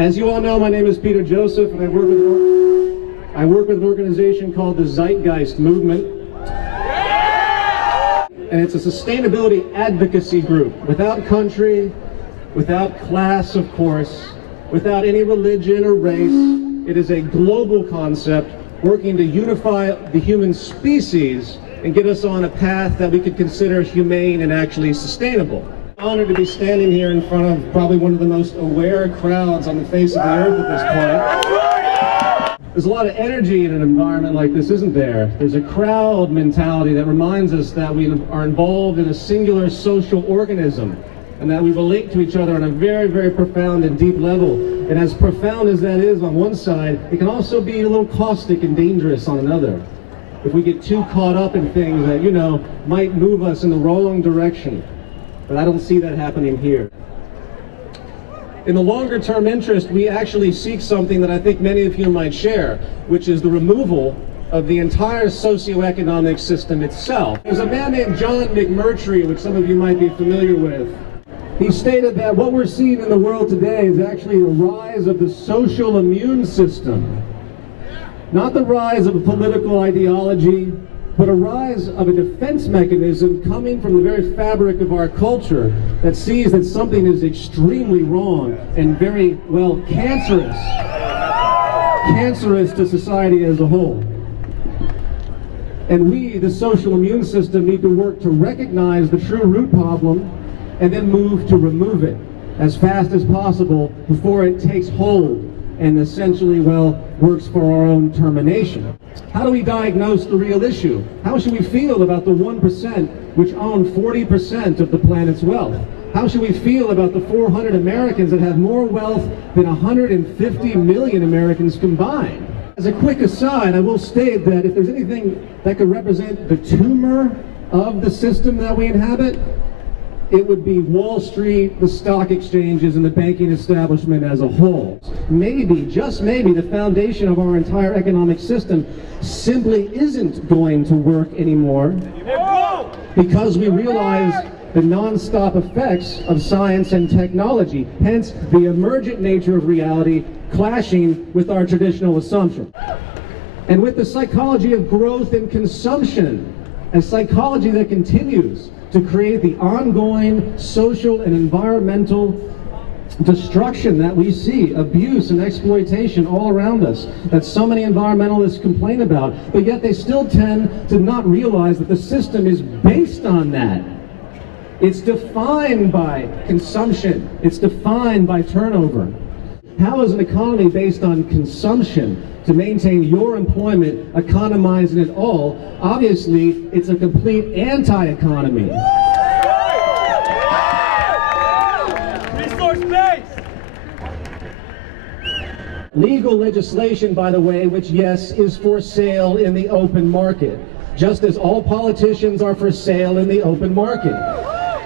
As you all know, my name is Peter Joseph, and I work with an organization called the Zeitgeist movement. And it's a sustainability advocacy group, without country, without class, of course, without any religion or race. It is a global concept working to unify the human species and get us on a path that we could consider humane and actually sustainable. I'm honored to be standing here in front of probably one of the most aware crowds on the face of the earth at this point. There's a lot of energy in an environment like this, isn't there? There's a crowd mentality that reminds us that we are involved in a singular social organism and that we relate to each other on a very, very profound and deep level. And as profound as that is on one side, it can also be a little caustic and dangerous on another. If we get too caught up in things that, you know, might move us in the wrong direction. But I don't see that happening here. In the longer term interest, we actually seek something that I think many of you might share, which is the removal of the entire socioeconomic system itself. There's a man named John McMurtry, which some of you might be familiar with. He stated that what we're seeing in the world today is actually the rise of the social immune system. Not the rise of a political ideology, but a rise of a defense mechanism coming from the very fabric of our culture that sees that something is extremely wrong and very, well, cancerous to society as a whole. And we, the social immune system, need to work to recognize the true root problem and then move to remove it as fast as possible before it takes hold and essentially, well, works for our own termination. How do we diagnose the real issue? How should we feel about the 1% which own 40% of the planet's wealth? How should we feel about the 400 Americans that have more wealth than 150 million Americans combined? As a quick aside, I will state that if there's anything that could represent the tumor of the system that we inhabit, it would be Wall Street, the stock exchanges, and the banking establishment as a whole. Maybe, just maybe, the foundation of our entire economic system simply isn't going to work anymore because we realize the non-stop effects of science and technology, hence the emergent nature of reality clashing with our traditional assumptions. And with the psychology of growth and consumption, a psychology that continues to create the ongoing social and environmental destruction that we see, abuse and exploitation all around us, that so many environmentalists complain about, but yet they still tend to not realize that the system is based on that. It's defined by consumption. It's defined by turnover. How is an economy based on consumption to maintain your employment, economizing it all? Obviously, it's a complete anti-economy. Resource-based! Legal legislation, by the way, which, yes, is for sale in the open market, just as all politicians are for sale in the open market.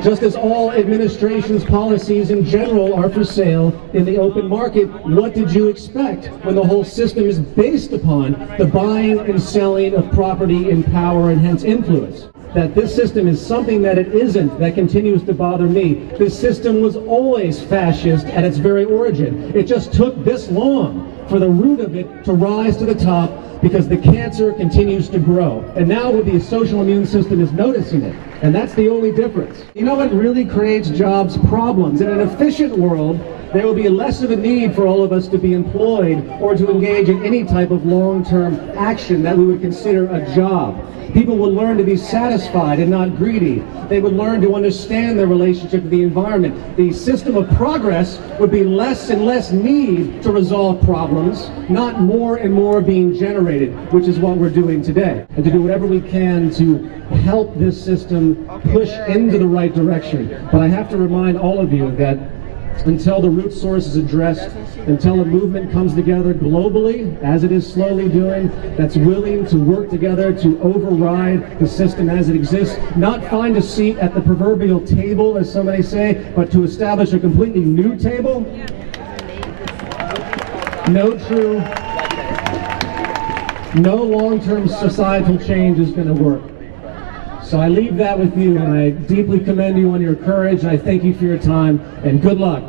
Just as all administration's policies in general are for sale in the open market, what did you expect when the whole system is based upon the buying and selling of property and power and hence influence? That this system is something that it isn't, that continues to bother me. This system was always fascist at its very origin. It just took this long for the root of it to rise to the top because the cancer continues to grow. And now the social immune system is noticing it. And that's the only difference. You know what really creates jobs? Problems. In an efficient world, there will be less of a need for all of us to be employed or to engage in any type of long-term action that we would consider a job. People will learn to be satisfied and not greedy. They would learn to understand their relationship to the environment. The system of progress would be less and less need to resolve problems, not more and more being generated, which is what we're doing today. And to do whatever we can to help this system push into the right direction. But I have to remind all of you that until the root source is addressed, until a movement comes together globally, as it is slowly doing, that's willing to work together to override the system as it exists, not find a seat at the proverbial table, as somebody say, but to establish a completely new table, no long-term societal change is going to work. So I leave that with you, and I deeply commend you on your courage, and I thank you for your time, and good luck.